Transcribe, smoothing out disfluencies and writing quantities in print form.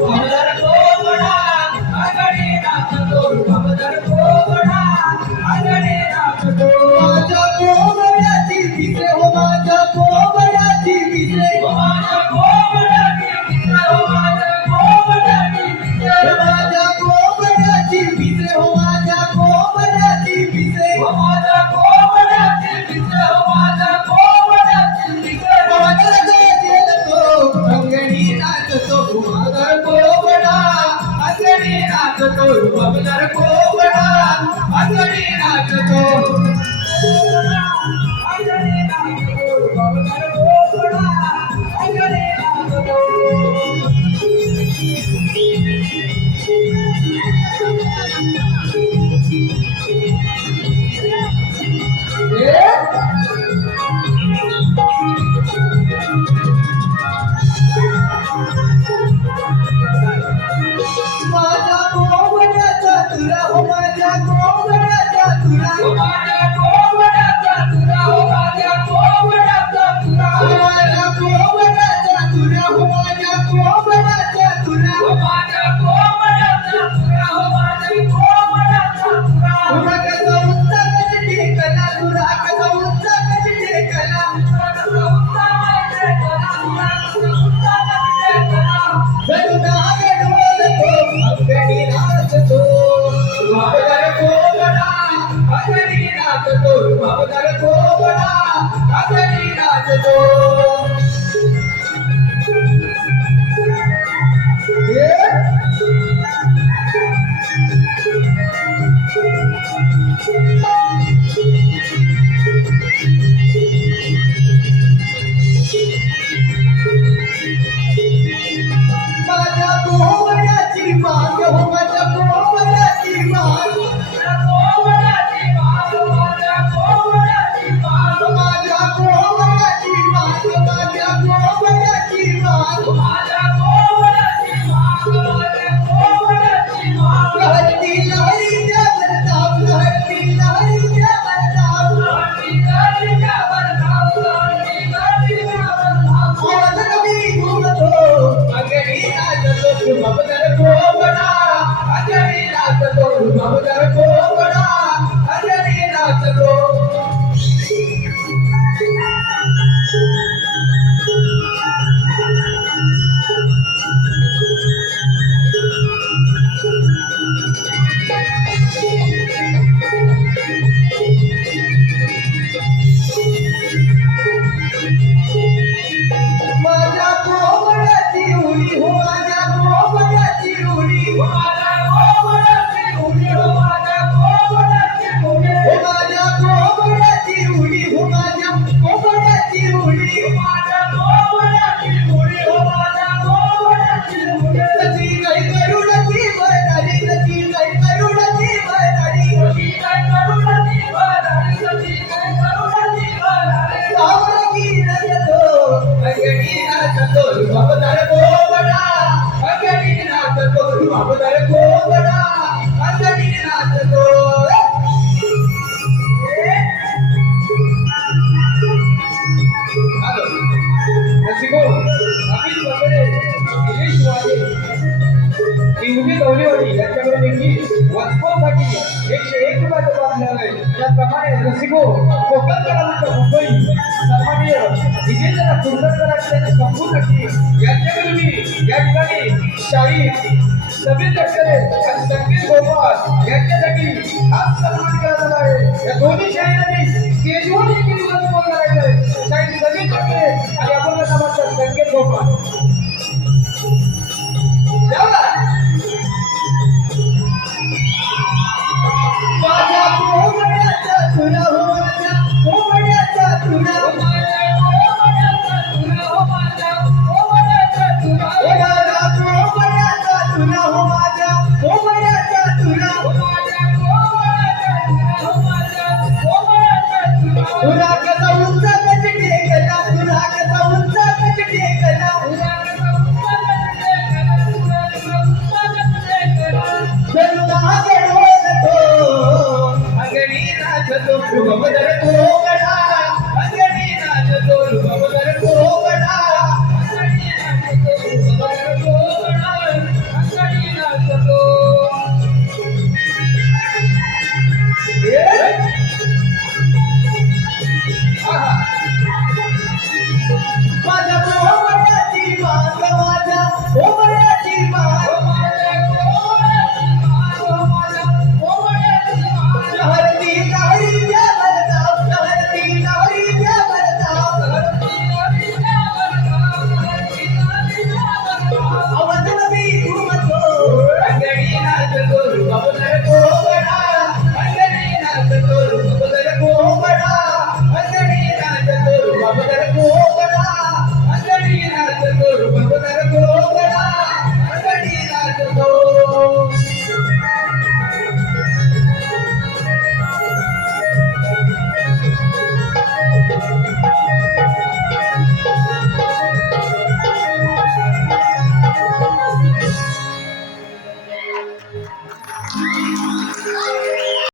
भवदर कोवडा अंगणी नाचतो भवदर कोवडा अंगणी नाचतो माझ्या कोवड्याची पिसे हो माझ्या कोवड्याची पिसे हो माझ्या कोवड्याची पिसे हो माझ्या कोवड्याची पिसे माझ्या कोवड्याची पिसे हो माझ्या कोवड्याची पिसे हो माझ्या कोवड्याची पिसे हो माझ्या कोवड्याची पिसे भवदर गेलतो अंगणी नाचतो भवदर कोवडा अंगणी नाचतो भवदर कोवडा अंगणी नाचतो अंगणी नाचतो भवदर कोवडा अंगणी नाचतो माझ्या कोवड्याचा तुरा हो माझ्या कोवड्याचा तुरा हो माझ्या कोवड्याचा तुरा हो माझ्या कोवड्याचा तुरा हो माझ्या कोवड्याचा तुरा हो माझ्या कोवड्याचा तुरा हो माझ्या कोवड्याचा तुरा हो माझ्या कोवड्याचा तुरा तुरा कसा उंचा कशी टेकला तुरा कसा उंचा कशी टेकला तुरा कसा उंचा कशी टेकला तुरा कसा उंचा कशी टेकला जनुना अंगणी नाचतो भवदर कोवडा अंगणी नाचतो भवदर कोवडा अंगणी नाचतो माझ्या कोवड्याची माग हो माझ्या कोवड्याची माग माझ्या कोवड्याची माग माझ्या कोवड्याची माग माझ्या कोवड्याची माग माझ्या कोवड्याची माग माझ्या कोवड्याची माग माझ्या कोवड्याची माग लहरी लहरी जबरदाब लहरी लहरी जबरदाब लहरी लहरी जबरदाब लहरी लहरी जबरदाब आवाज कभी घूमतो अंगणी नाचतो भवदर कोवडा अंगणी नाचतो भवदर कोवडा अंगणी नाचतो माझ्या कोवड्याची उडी हो माझ्या कोवड्याची उडी हो माझ्या कोवड्याची उडी हो माझ्या कोवड्याची उडी हो माझ्या कोवड्याची उडी हो माझ्या कोवड्याची उडी हो माझ्या कोवड्याची उडी हो माझ्या कोवड्याची उडी सची काही करुणाची वरदारी सची काही करुणाची वरदारी सची काही करुणाची वरदारी सची काही करुणाची वरदारी सावरगी रजतो अंगणी नाचतो भवदर कोवडा अंगणी नाचतो भवदर कोवडा अंगणी नाचतो रसिको अमित वगैरे गिरीश वाजे इंगवी गवळीवाडी यांच्याकडे देखील वाचपासाठी 101 रुपयाचं आपल्याला आहे त्याप्रमाणे रसिको कोकणकरांच्या मुंबई सन्माननीय विजेंद्र कुंडकरांच्या संपूर्ण टीम यांच्याकडे मी या ठिकाणी शाही समीर तटकरे आणि संकेत गोपाळ यांच्यासाठी खास सन्मान केला जाणार आहे या दोन्ही शाहीरांनी केजवळ देखील सन्मान करायचा आहे शाही समीर तटकरे आणि अभंग समाजचा संकेत गोपाळ माझ्या कोवड्याचा तुरा हो माझ्या कोवड्याचा तुरा हो माझ्या कोवड्याचा तुरा हो माझ्या कोवड्याचा तुरा हो माझ्या कोवड्याचा तुरा हो माझ्या कोवड्याचा तुरा हो माझ्या कोवड्याचा तुरा हो माझ्या कोवड्याचा तुरा तुरा कसा उंचा कशी टेकला तुरा कसा उंचा कशी टेकला तुरा कसा उंचा कशी टेकला तुरा कसा उंचा कशी टेकला जनुना अंगणी नाचतो भवदर कोवडा अंगणी नाचतो भवदर कोवडा अंगणी नाचतो भवदर कोवडा देतो